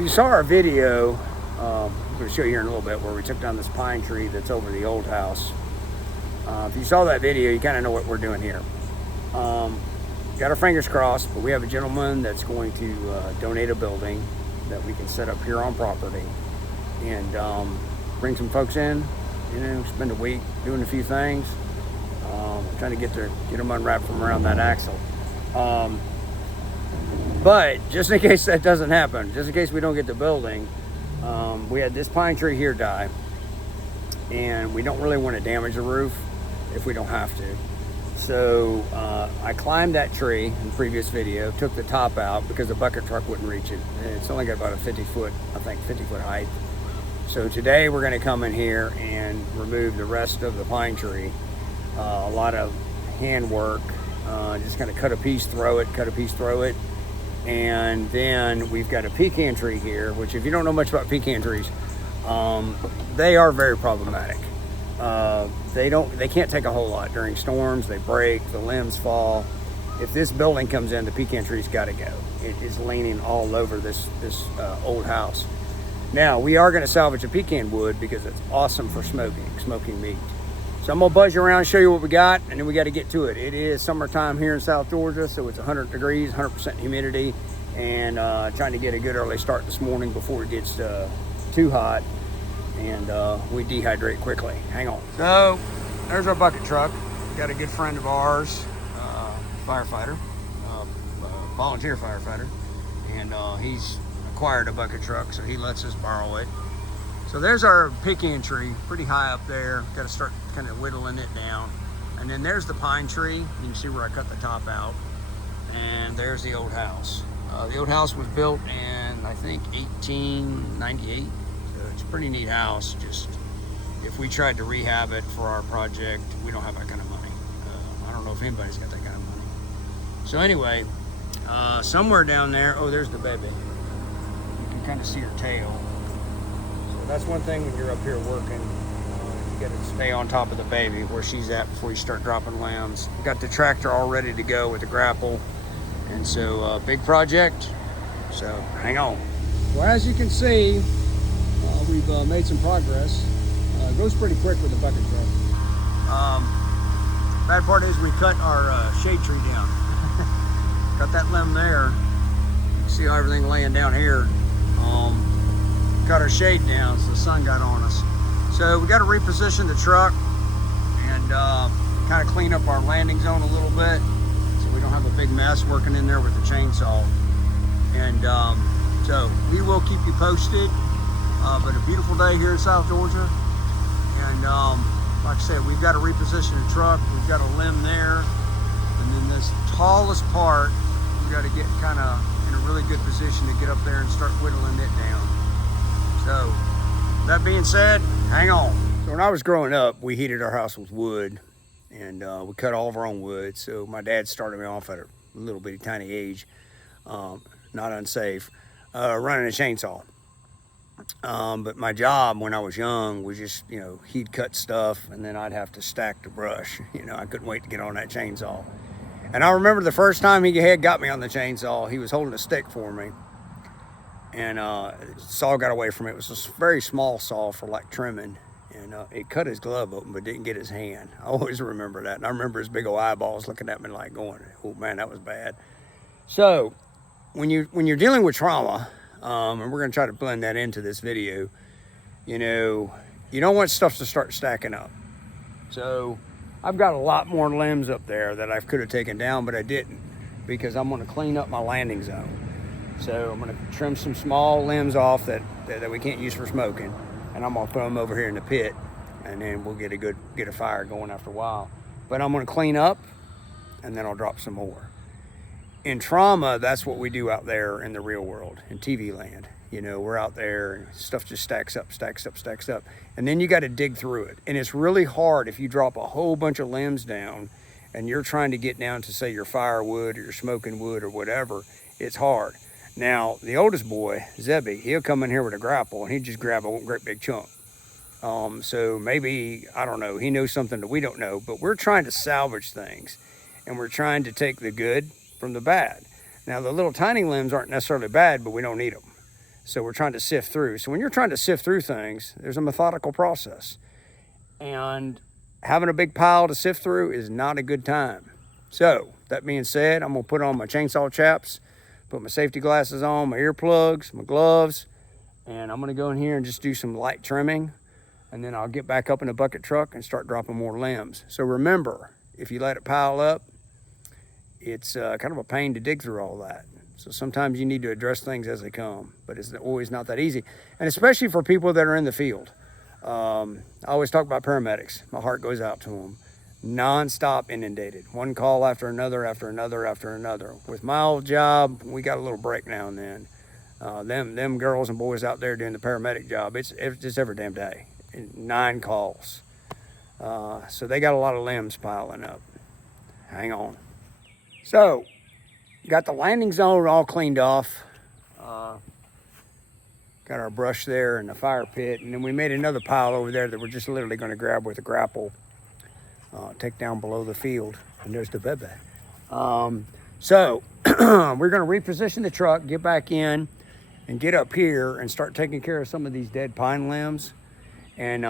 you saw our video, I'm going to show you here in a little bit where we took down this pine tree that's over the old house. If you saw that video, you kind of know what we're doing here. Got our fingers crossed, but we have a gentleman that's going to donate a building that we can set up here on property and bring some folks in, spend a week doing a few things, trying to get them unwrapped from around that axle. But just in case that doesn't happen, just in case we don't get the building, we had this pine tree here die, and we don't really want to damage the roof if we don't have to. So I climbed that tree in the previous video, took the top out because the bucket truck wouldn't reach it. And it's only got about a 50 foot height. So today we're going to come in here and remove the rest of the pine tree. A lot of hand work, just kind of cut a piece, throw it. And then we've got a pecan tree here, which if you don't know much about pecan trees, they are very problematic. They can't take a whole lot during storms. They break, the limbs fall. If this building comes in, the pecan tree's got to go. It is leaning all over this old house. Now we are going to salvage the pecan wood because it's awesome for smoking meat. So I'm gonna buzz you around and show you what we got, and then we got to get to it. It is summertime here in South Georgia, so it's 100 degrees, 100% humidity, and trying to get a good early start this morning before it gets too hot and we dehydrate quickly. Hang on. So there's our bucket truck. Got a good friend of ours, firefighter, volunteer firefighter, and he's acquired a bucket truck, so he lets us borrow it. So there's our pecan tree, pretty high up there. Got to start kind of whittling it down. And then there's the pine tree. You can see where I cut the top out. And there's the old house. The old house was built in, I think, 1898. So it's a pretty neat house. Just if we tried to rehab it for our project, we don't have that kind of money. I don't know if anybody's got that kind of money. So anyway, somewhere down there, oh, there's the baby. You can kind of see her tail. That's one thing when you're up here working, you got to stay on top of the baby where she's at before you start dropping limbs. We got the tractor all ready to go with the grapple, and so big project, so hang on. Well, as you can see, we've made some progress. It goes pretty quick with the bucket truck. Bad part is we cut our shade tree down. Cut that limb there. You can see how everything laying down here. Got our shade down so the sun got on us. So we got to reposition the truck and kind of clean up our landing zone a little bit so we don't have a big mess working in there with the chainsaw. And so we will keep you posted. But a beautiful day here in South Georgia. And like I said, we've got to reposition the truck. We've got a limb there. And then this tallest part, we got to get kind of in a really good position to get up there and start whittling it down. So, that being said, hang on. So when I was growing up, we heated our house with wood, and we cut all of our own wood. So my dad started me off at a little bitty tiny age, not unsafe, running a chainsaw. But my job when I was young was just, he'd cut stuff, and then I'd have to stack the brush. I couldn't wait to get on that chainsaw. And I remember the first time he had got me on the chainsaw, he was holding a stick for me. And saw got away from it. It was a very small saw for like trimming, and it cut his glove open but didn't get his hand. I always remember that, and I remember his big old eyeballs looking at me like going, oh man, that was bad. So when you're dealing with trauma, and we're going to try to blend that into this video, you don't want stuff to start stacking up. So I've got a lot more limbs up there that I could have taken down, but I didn't, because I'm going to clean up my landing zone. So I'm going to trim some small limbs off that we can't use for smoking, and I'm going to throw them over here in the pit, and then we'll get a fire going after a while. But I'm going to clean up, and then I'll drop some more. In trauma, that's what we do out there in the real world, in TV land. We're out there, and stuff just stacks up, and then you got to dig through it. And it's really hard if you drop a whole bunch of limbs down, and you're trying to get down to, say, your firewood or your smoking wood or whatever. It's hard. Now, the oldest boy, Zebby, he'll come in here with a grapple and he'd just grab a great big chunk. So maybe, I don't know, he knows something that we don't know, but we're trying to salvage things, and we're trying to take the good from the bad. Now, the little tiny limbs aren't necessarily bad, but we don't need them. So we're trying to sift through. So when you're trying to sift through things, there's a methodical process. And having a big pile to sift through is not a good time. So that being said, I'm gonna put on my chainsaw chaps, put my safety glasses on, my earplugs, my gloves, and I'm gonna go in here and just do some light trimming, and then I'll get back up in the bucket truck and start dropping more limbs. So remember, if you let it pile up, it's kind of a pain to dig through all that. So sometimes you need to address things as they come, but it's always not that easy. And especially for people that are in the field. I always talk about paramedics. My heart goes out to them. Non-stop inundated. One call after another, after another, after another. With my old job, we got a little break now and then. Them girls and boys out there doing the paramedic job, it's just every damn day. 9 calls. So they got a lot of limbs piling up. Hang on. So, got the landing zone all cleaned off. Got our brush there and the fire pit, and then we made another pile over there that we're just literally going to grab with a grapple, take down below the field, and there's the bebe. So we're going to reposition the truck, get back in, and get up here and start taking care of some of these dead pine limbs, and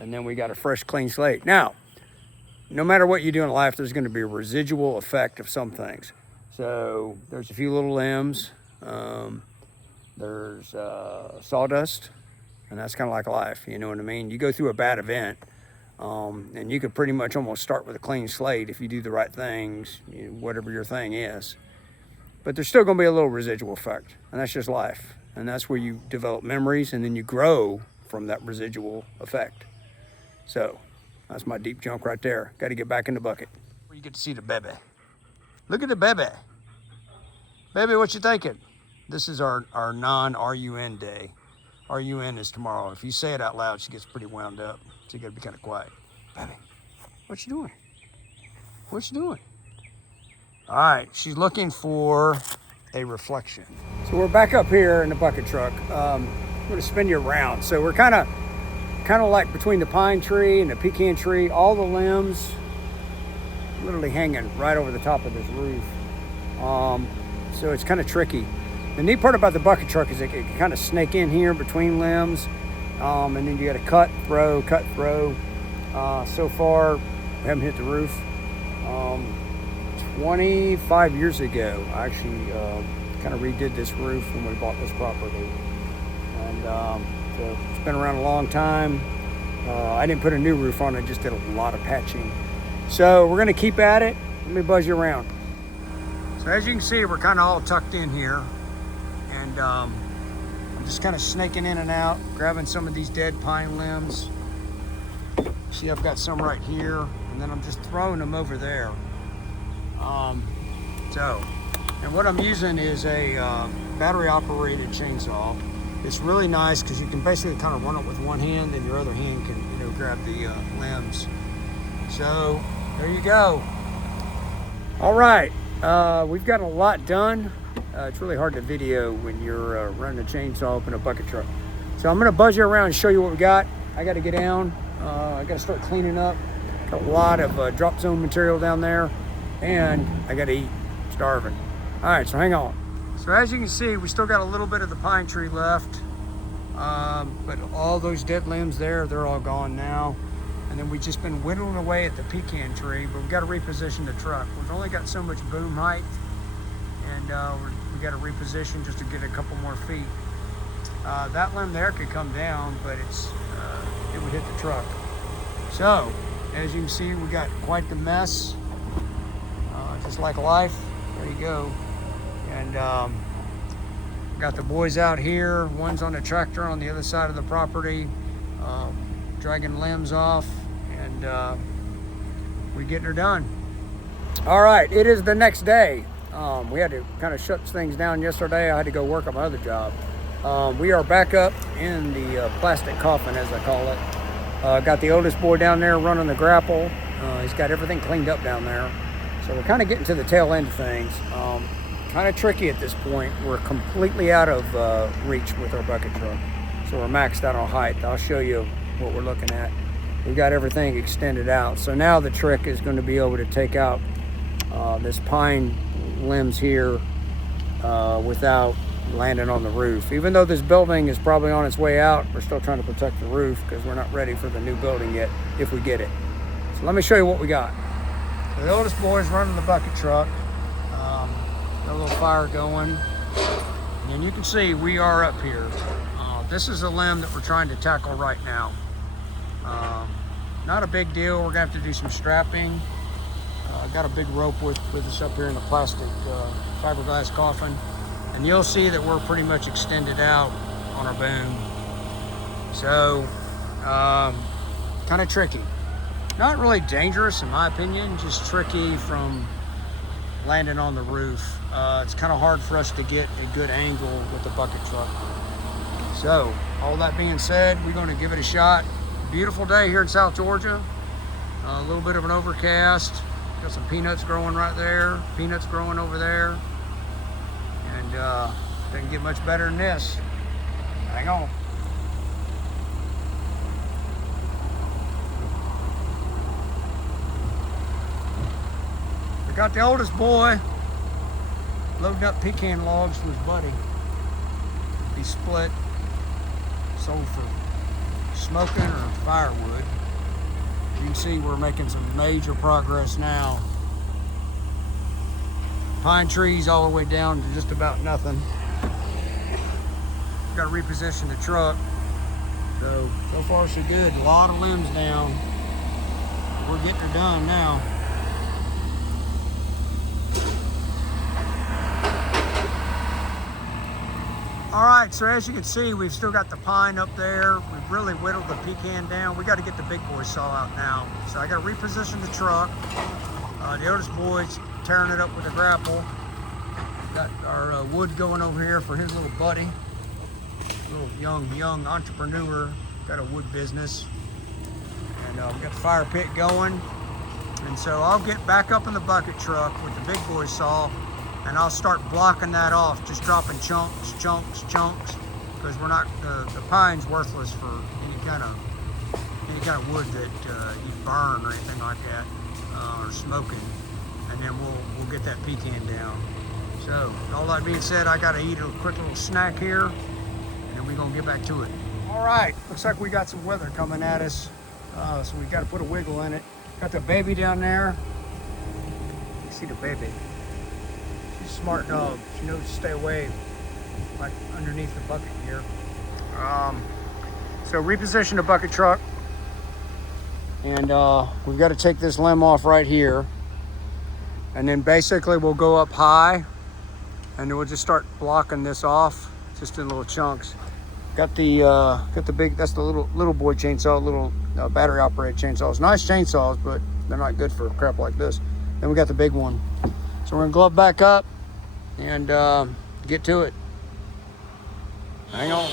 then we got a fresh, clean slate. Now, no matter what you do in life, there's going to be a residual effect of some things. So there's a few little limbs. There's sawdust, and that's kind of like life, you know what I mean? You go through a bad event, and you could pretty much almost start with a clean slate if you do the right things, whatever your thing is. But there's still going to be a little residual effect, and that's just life. And that's where you develop memories, and then you grow from that residual effect. So that's my deep junk right there. Got to get back in the bucket. You get to see the bebe. Look at the bebe. Bebe, what you thinking? This is our non-RUN day. RUN is tomorrow. If you say it out loud, she gets pretty wound up. So you gotta be kind of quiet. Baby, what you doing? What you doing? All right, she's looking for a reflection. So we're back up here in the bucket truck. I'm gonna spin you around. So we're kind of like between the pine tree and the pecan tree, all the limbs literally hanging right over the top of this roof. So it's kind of tricky. The neat part about the bucket truck is it can kind of snake in here between limbs, and then you got to cut, throw. So far, we haven't hit the roof. 25 years ago, I actually kind of redid this roof when we bought this property. And so it's been around a long time. I didn't put a new roof on, I just did a lot of patching. So we're gonna keep at it. Let me buzz you around. So as you can see, we're kind of all tucked in here. And I'm just kind of snaking in and out, grabbing some of these dead pine limbs. See, I've got some right here, and then I'm just throwing them over there. And what I'm using is a battery-operated chainsaw. It's really nice because you can basically kind of run it with one hand, and your other hand can, grab the limbs. So there you go. All right, we've got a lot done. It's really hard to video when you're running a chainsaw up in a bucket truck. So I'm gonna buzz you around and show you what we got. I gotta get down. I gotta start cleaning up. Got a lot of drop zone material down there, and I gotta eat. Starving. All right, so hang on. So as you can see, we still got a little bit of the pine tree left, but all those dead limbs there, they're all gone now. And then we've just been whittling away at the pecan tree, but we've got to reposition the truck. We've only got so much boom height, and we got to reposition just to get a couple more feet. That limb there could come down, but it would hit the truck. So, as you can see, we got quite the mess, just like life. There you go. And got the boys out here. One's on the tractor on the other side of the property, dragging limbs off, and we're getting her done. All right, it is the next day. We had to kind of shut things down yesterday. I had to go work on my other job. We are back up in the plastic coffin, as I call it. Got the oldest boy down there running the grapple. He's got everything cleaned up down there. So we're kind of getting to the tail end of things. Kind of tricky at this point. We're completely out of reach with our bucket truck. So we're maxed out on height. I'll show you what we're looking at. We've got everything extended out. So now the trick is going to be able to take out this pine limbs here without landing on the roof. Even though this building is probably on its way out, we're still trying to protect the roof because we're not ready for the new building yet, if we get it. So let me show you what we got. So the oldest boy's running the bucket truck. Got a little fire going. And you can see we are up here. This is a limb that we're trying to tackle right now. Not a big deal. We're gonna have to do some strapping. Got a big rope with us up here in the plastic fiberglass coffin. And you'll see that we're pretty much extended out on our boom. So, kind of tricky. Not really dangerous in my opinion, just tricky from landing on the roof. It's kind of hard for us to get a good angle with the bucket truck. So, all that being said, we're gonna give it a shot. Beautiful day here in South Georgia. A little bit of an overcast. Got some peanuts growing right there, peanuts growing over there. And doesn't get much better than this. Hang on. We got the oldest boy loading up pecan logs for his buddy. Be split, sold for smoking or firewood. You can see we're making some major progress now. Pine trees all the way down to just about nothing. Got to reposition the truck. So far so good. A lot of limbs down. We're getting her done now. All right, so as you can see, we've still got the pine up there. We've really whittled the pecan down. We got to get the big boy saw out now. So I got to reposition the truck. The oldest boy's tearing it up with a grapple. Got our wood going over here for his little buddy. Little young entrepreneur, got a wood business. And we got the fire pit going. And so I'll get back up in the bucket truck with the big boy saw, and I'll start blocking that off, just dropping chunks, because we're not, the pine's worthless for any kind of wood that you burn or anything like that, or smoking. And then we'll get that pecan down. So, all that being said, I gotta eat a quick little snack here, and then we're gonna get back to it. All right, looks like we got some weather coming at us, so we gotta put a wiggle in it. Got the baby down there. You see the baby. She's a smart dog. She knows to stay away, like underneath the bucket here. So reposition the bucket truck, and we've got to take this limb off right here, and then basically we'll go up high, and then we'll just start blocking this off, just in little chunks. Got the big, that's the little boy chainsaw, little battery operated chainsaws. Nice chainsaws, but they're not good for crap like this. Then we got the big one. So we're gonna glove back up and get to it. Hang on.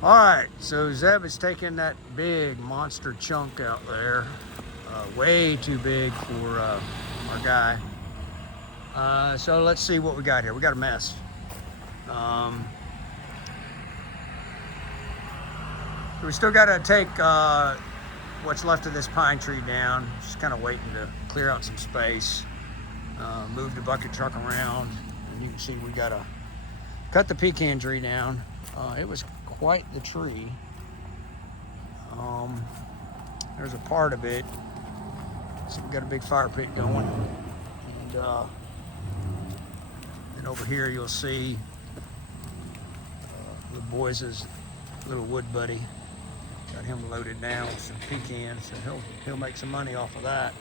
All right, so Zeb is taking that big monster chunk out there, way too big for our guy. So let's see what we got here. We got a mess. So we still got to take what's left of this pine tree down. Just kind of waiting to clear out some space, move the bucket truck around, and you can see we got to cut the pecan tree down. It was quite the tree. There's a part of it, so we got a big fire pit going, and then over here you'll see the boys' little wood buddy. Got him loaded down with some pecans, so he'll make some money off of that.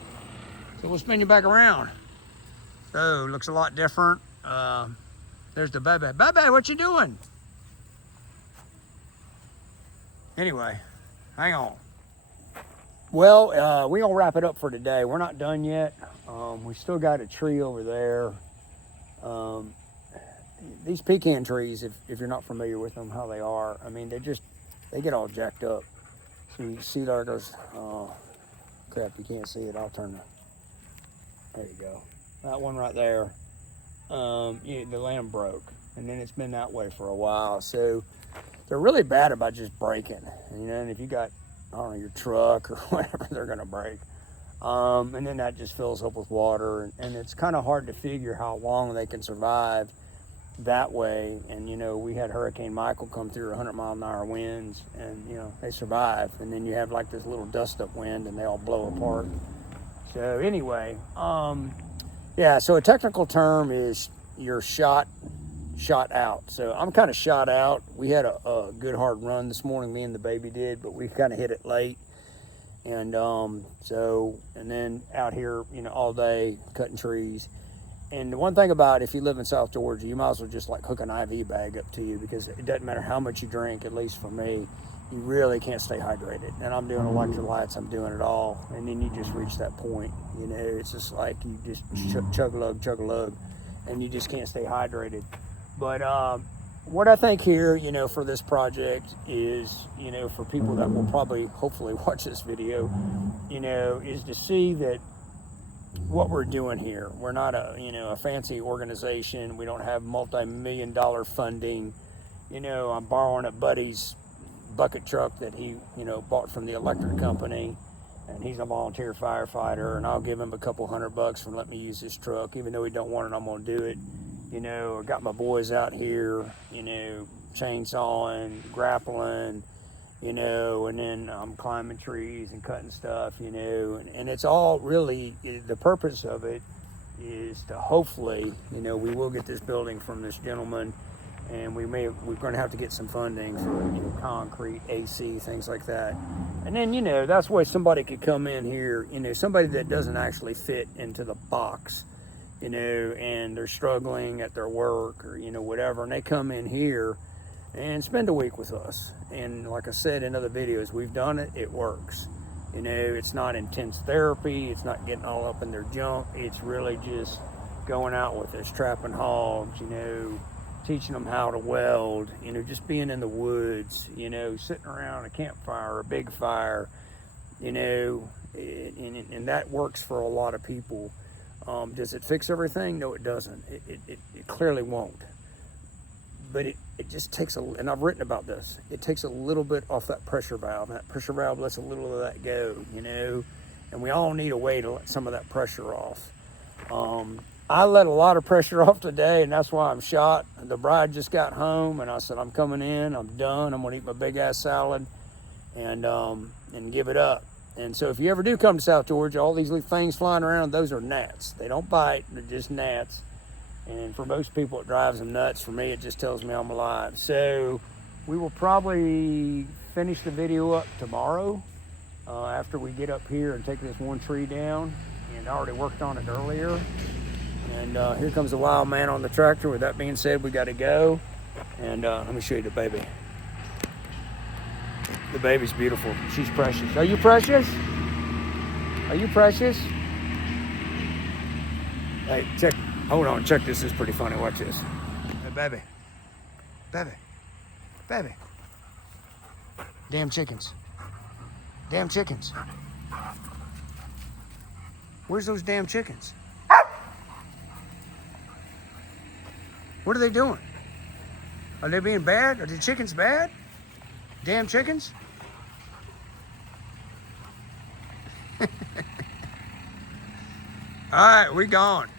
So we'll spin you back around. So looks a lot different. There's the baby. Baby, what you doing? Anyway, hang on. Well, we gonna wrap it up for today. We're not done yet. We still got a tree over there. These pecan trees, if you're not familiar with them, how they are, I mean, they get all jacked up. So you see there goes, oh, crap, you can't see it. I'll turn there you go. That one right there, the limb broke. And then it's been that way for a while. So they're really bad about just breaking. And if you got, I don't know, your truck or whatever, they're gonna break. And then that just fills up with water. And it's kind of hard to figure how long they can survive that way. And we had Hurricane Michael come through 100-mile-an-hour winds, and they survive. And then you have like this little dust up wind, and they all blow apart. So anyway, yeah, so a technical term is you're shot out. So I'm kind of shot out. We had a good hard run this morning, me and the baby did, but we kind of hit it late. And and then out here, all day cutting trees. And the one thing about, if you live in South Georgia, you might as well just like hook an IV bag up to you, because it doesn't matter how much you drink, at least for me, you really can't stay hydrated. And I'm doing electrolytes, I'm doing it all. And then you just reach that point, it's just like you just chug a lug, and you just can't stay hydrated. But what I think here, for this project is, for people that will probably, hopefully watch this video, is to see that what we're doing here. We're not a fancy organization. We don't have multi-million-dollar funding. I'm borrowing a buddy's bucket truck that he, bought from the electric company, and he's a volunteer firefighter, and I'll give him a couple $100 for letting me use his truck. Even though he don't want it, I'm gonna do it. I got my boys out here, chainsawing, grappling, and then I'm climbing trees and cutting stuff, and it's all really, the purpose of it is to hopefully, we will get this building from this gentleman, and we're going to have to get some funding for, concrete, AC, things like that. And then, that's why somebody could come in here, somebody that doesn't actually fit into the box, and they're struggling at their work or, whatever, and they come in here and spend a week with us. And like I said in other videos, we've done it, it works. It's not intense therapy, it's not getting all up in their junk, it's really just going out with us, trapping hogs, teaching them how to weld, just being in the woods, sitting around a campfire, a big fire, and that works for a lot of people. Does it fix everything? No, it doesn't. It clearly won't. But it just takes and I've written about this, it takes a little bit off that pressure valve. That pressure valve lets a little of that go, and we all need a way to let some of that pressure off. I let a lot of pressure off today, and that's why I'm shot. The bride just got home, and I said, I'm coming in, I'm done, I'm gonna eat my big ass salad and give it up. And so if you ever do come to South Georgia, all these little things flying around, those are gnats. They don't bite, they're just gnats. And for most people, it drives them nuts. For me, it just tells me I'm alive. So we will probably finish the video up tomorrow after we get up here and take this one tree down. And I already worked on it earlier. And here comes the wild man on the tractor. With that being said, we got to go. And let me show you the baby. The baby's beautiful. She's precious. Are you precious? Are you precious? Hey, check. Hold on, check this. This is pretty funny. Watch this. Hey, baby. Baby. Baby. Damn chickens. Damn chickens. Where's those damn chickens? What are they doing? Are they being bad? Are the chickens bad? Damn chickens? All right, we gone.